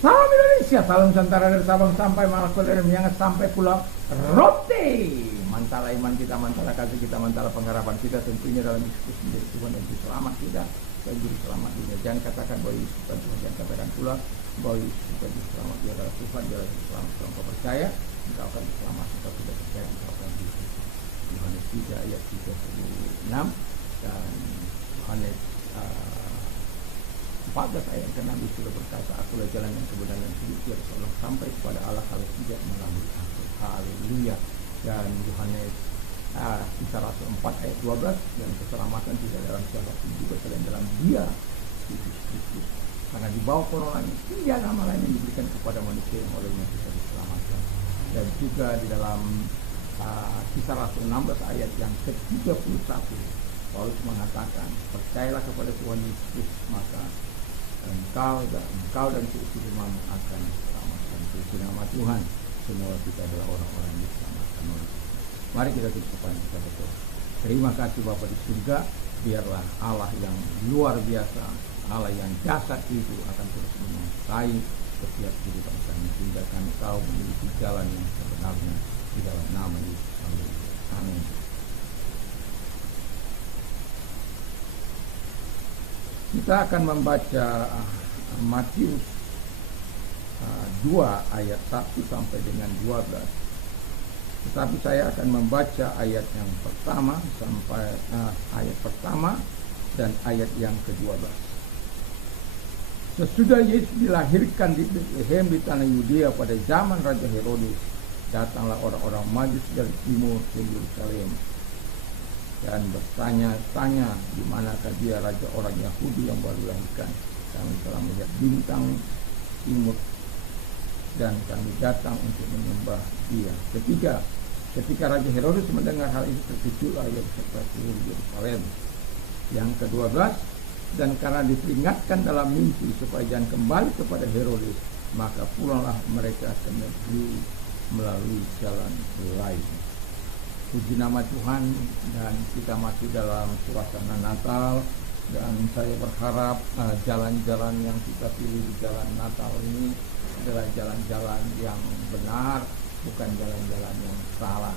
Salam Indonesia, salam Nusantara dari Sabang sampai Maluku, dari Miangas sampai Pulau Rote. Mantala iman kita, mantala kasih kita, mantala pengharapan kita tentunya dalam Yesus menjadi Tuhan dan Juru Selamat kita dan Juru Selamat dunia. Jangan katakan bahwa Yesus bukan Tuhan, jangan katakan pula bahwa Yesus bukan Juru Selamat. Dia adalah Tuhan, dia adalah Juru Selamat. Kalau engkau percaya, engkau akan diselamatkan. Engkau tidak percaya, engkau akan dihukum. Yohanes 3 ayat 36 dan Yohanes 14 ayat ke-6 sudah berkata, akulah jalan yang kebenaran yang hidup, tiada seorang sampai kepada Allah kalau tidak melalui aku. Haleluya. Dan Yohanes kisah Rasul 4 ayat 12, dan keselamatan tidak dalam siapa pun juga selain dalam Dia, Yesus Kristus. Karena di bawah corona ini tidak nama lain yang diberikan kepada manusia yang olehnya bisa diselamatkan. Dan juga di dalam kisah Rasul 16 ayat yang ke-31, Paulus mengatakan, percayalah kepada Tuhan Yesus, maka engkau dan seutuhmu akan diselamatkan. Puji nama Tuhan, semua kita adalah orang-orang yang diselamatkan oleh Tuhan. Mari kita tutup kita berdoa. Terima kasih Bapa di surga, biarlah Allah yang luar biasa, Allah yang dahsyat itu akan terus menyertai setiap kehidupan kami, sehingga kami tahu memiliki jalan yang sebenarnya di dalam nama Yesus. Amin. Kita akan membaca Matius 2 ayat 1 sampai dengan 12. Tetapi saya akan membaca ayat yang pertama sampai ayat pertama dan ayat yang ke-12. Sesudah Yesus dilahirkan di Betlehem di tanah Yudea pada zaman Raja Herodes, datanglah orang-orang Majus dari timur ke Yerusalem dan bertanya-tanya, di manakah dia raja orang Yahudi yang baru dilahirkan? Kami telah melihat bintang timur dan kami datang untuk menyembah dia. Ketika Raja Herodes mendengar hal ini, terkejutlah ia beserta seluruh Yerusalem. Yang ke-12, dan karena diperingatkan dalam mimpi supaya jangan kembali kepada Herodes, maka pulanglah mereka ke negeri melalui jalan lain. Puji nama Tuhan, dan kita masih dalam suasana Natal, dan saya berharap jalan-jalan yang kita pilih di jalan Natal ini adalah jalan-jalan yang benar, bukan jalan-jalan yang salah.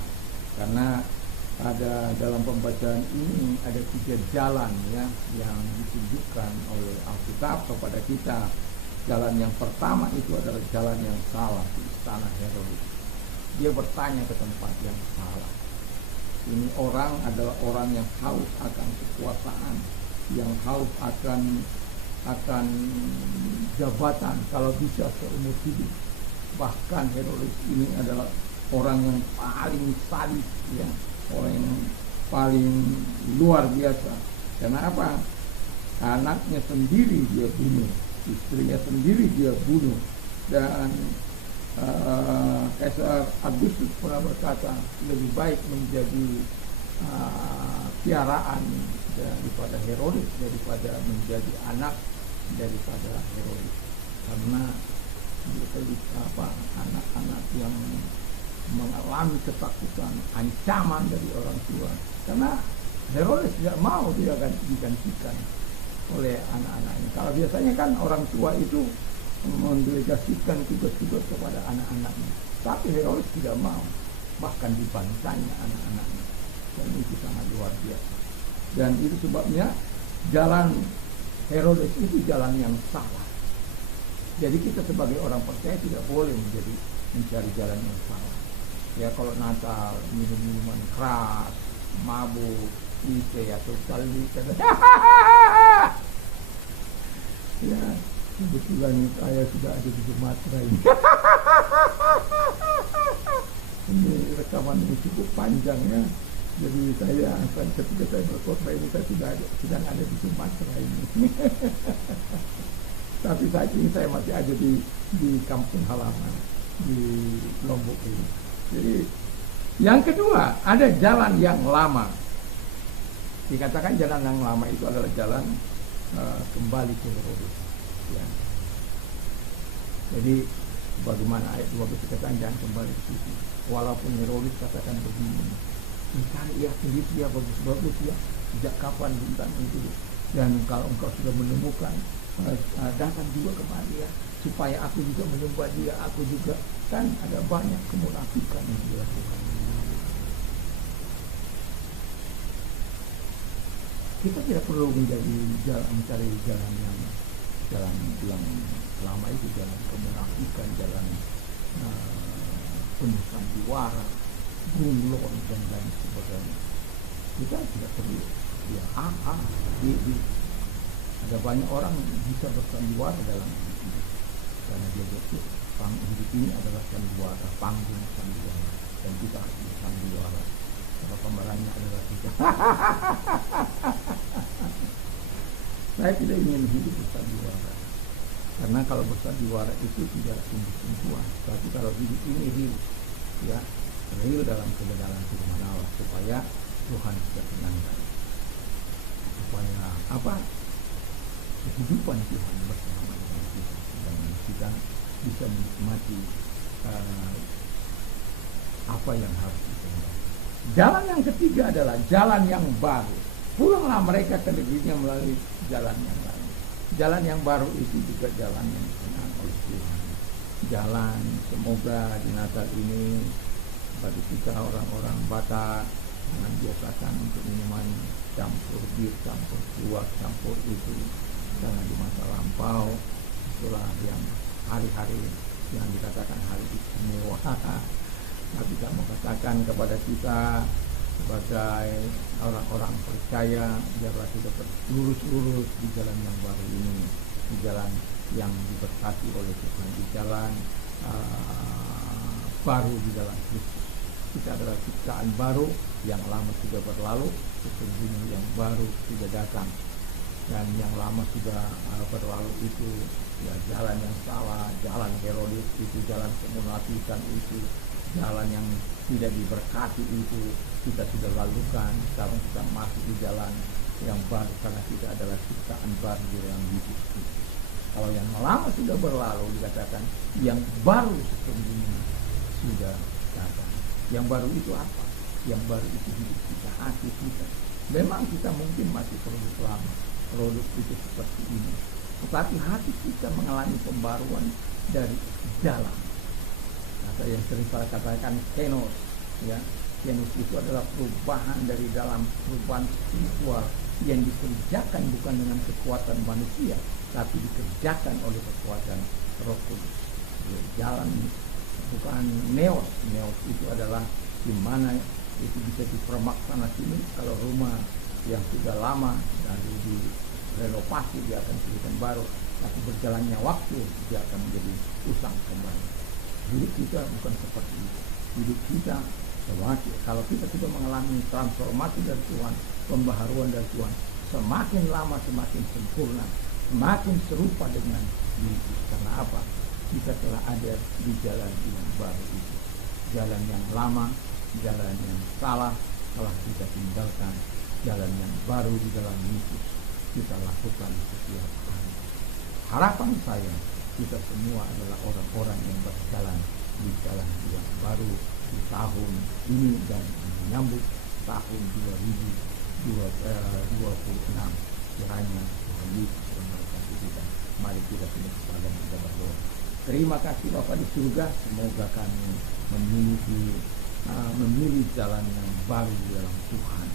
Karena ada dalam pembacaan ini ada 3 jalan ya yang ditunjukkan oleh Alkitab kepada kita. Jalan yang pertama itu adalah jalan yang salah di istana Herodes. Dia bertanya ke tempat yang salah. Ini orang adalah orang yang haus akan kekuasaan, yang haus akan jabatan kalau bisa seumur hidup. Bahkan Herodes ini adalah orang yang paling sadis, ya, orang yang paling luar biasa. Karena apa? Anaknya sendiri dia bunuh, istrinya sendiri dia bunuh. Dan Kaisar Agustus pernah berkata, lebih baik menjadi piaraan daripada Herodes, daripada menjadi anak daripada Herodes. Karena anak-anak yang mengalami ketakutan, ancaman dari orang tua. Karena Herodes tidak mau dia digantikan oleh anak-anaknya. Kalau biasanya kan orang tua itu mendelegasikan tugas-tugas kepada anak-anaknya, tapi Herodes tidak mau, bahkan dibantainya anak-anaknya. Dan itu sangat luar biasa. Dan itu sebabnya jalan Herodes itu jalan yang salah. Jadi kita sebagai orang percaya tidak boleh mencari jalan yang salah. Ya, kalau Natal minum minuman keras, mabuk, ite atau kali ya, kebetulan saya sudah ada di Sumatera ini. Ini rekaman ini cukup panjang ya. Jadi saya ketika saya berkhotbah ini saya sedang ada di Sumatera ini. Tapi saat ini saya masih ada di kampung halaman di Lombok ini. Jadi yang kedua, ada jalan yang lama. Dikatakan jalan yang lama itu adalah jalan kembali ke Herodes. Ya. Jadi bagaimana ayat 12 dikatakan jangan kembali ke situ. Walaupun Herodes katakan begini, mencari ya sendiri ya bagus-bagus ya, sejak kapan bintang itu. Dan kalau engkau sudah menemukan, datang juga kembali ya. supaya aku juga menyembah dia, aku juga, kan ada banyak kemunafikan yang dilakukan. Kita tidak perlu mencari jalan yang lama itu, jalan kemunafikan, jalan penuh sandiwara, bunglon dan lain sebagainya. Kita tidak perlu ada banyak orang bisa bersandiwara dalam hidup ini, karena dia betul hidup ini adalah sandiwara, panggung sandiwara, dan kita harus bersandiwara. Kalau pemerannya adalah kita. Saya tidak ingin hidup bersandiwara, karena kalau bersandiwara itu tidak sungguh-sungguhan. Tapi kalau hidup ini real dalam kebenaran firman Allah, supaya Tuhan tidak senangkan, supaya kehidupan Tuhan bersama dengan kita, dan kita bisa menikmati apa yang harus kita lakukan. Jalan yang ketiga adalah jalan yang baru. Pulanglah mereka ke negerinya melalui jalan yang lain. Jalan yang baru itu juga jalan yang dikenal oleh Tuhan. Jalan, semoga di Natal ini bagi kita orang-orang Batak, jangan biasakan untuk minuman campur bir, campur kuah, campur itu. Jangan di masa lampau. Itulah yang hari-hari yang dikatakan hari istimewa. Tapi saya mau katakan kepada kita sebagai orang-orang percaya, biarlah kita lurus-lurus di jalan yang baru ini, di jalan yang diberkati oleh Tuhan, di jalan baru di dalam Kristus. Kita adalah ciptaan baru, yang lama sudah berlalu, sesungguhnya yang baru sudah datang. Dan yang lama sudah berlalu itu jalan yang salah, jalan Herodes itu, jalan kemunafikan itu, jalan yang tidak diberkati itu kita sudah lalukan. Sekarang kita masuk di jalan yang baru, karena kita adalah ciptaan baru di dalam Yesus Kristus. Kalau yang lama sudah berlalu, dikatakan yang baru sesungguhnya sudah datang. Yang baru itu apa? Yang baru itu hidup kita, hati kita. Memang kita mungkin masih produk lama, produk itu seperti ini, tetapi hati kita mengalami pembaruan dari dalam. Atau yang sering saya katakan kenos, kenos itu adalah perubahan dari dalam, perubahan spiritual yang dikerjakan bukan dengan kekuatan manusia, tapi dikerjakan oleh kekuatan Roh Kudus. Jalan bukan neos itu adalah di mana itu bisa dipermak sana sini. Kalau rumah yang sudah lama dan direnovasi, dia akan kelihatan baru, tapi berjalannya waktu dia akan menjadi usang kembali. Hidup kita bukan seperti itu. Hidup kita kalau kita sudah mengalami transformasi dari Tuhan, pembaharuan dari Tuhan, semakin lama semakin sempurna, semakin serupa dengan Yesus. Karena apa? Kita telah ada di jalan yang baru itu. Jalan yang lama, jalan yang salah telah kita tinggalkan. Jalan yang baru di dalam Yesus kita lakukan setiap hari. Harapan saya, kita semua adalah orang-orang yang berjalan di jalan yang baru di tahun ini dan menyambut tahun 2026. Kiranya Tuhan Yesus memberkati kita. Mari kita tunduk kepala dan kita berdoa. Terima kasih Bapa di surga, semoga kami memilih jalan yang baru di dalam Tuhan.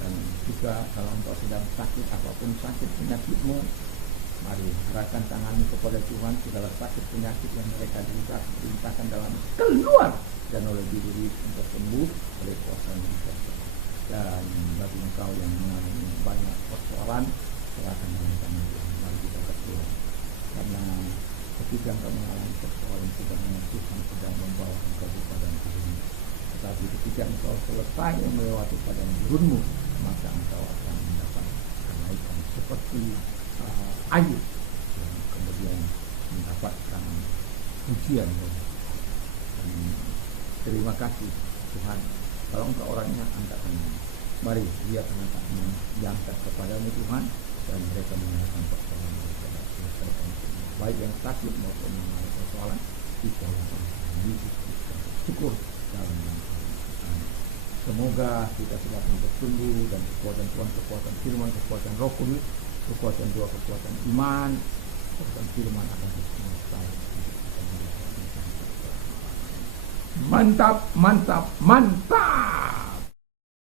Dan juga kalau engkau sedang sakit, apapun sakit penyakitmu, mari arahkan tanganmu kepada Tuhan. Segala sakit penyakit yang mereka derita, perintahkan dalam keluar, dan oleh diri untuk sembuh oleh kuasa Yesus. Dan bagi engkau yang mengalami banyak persoalan, serahkan dalam tangan Tuhan. Mari kita berdoa. Karena ketika engkau mengalami persoalan, sebenarnya Tuhan sedang membawa engkau ke padang gurun. Tetapi ketika engkau selesai melewati padang gurunmu, maka engkau akan mendapat kenaikan seperti Ayub yang kemudian mendapatkan pujian. Dan terima kasih Tuhan. Kalau engkau orangnya, angkat tangan. Mari lihat tangan-tangan diangkat kepadamu Tuhan, dan mereka menyerahkan persoalan mereka dan selesaikan semua. Baik yang sakit maupun yang mengalami persoalan, kita lakukan Yesus Kristus. Syukur dalam nama Tuhan. Semoga kita semakin bertumbuh dan kekuatan Tuhan, kekuatan firman, kekuatan Roh Kudus, kekuatan doa, kekuatan iman, kekuatan firman akan terus Mantap, mantap, mantap.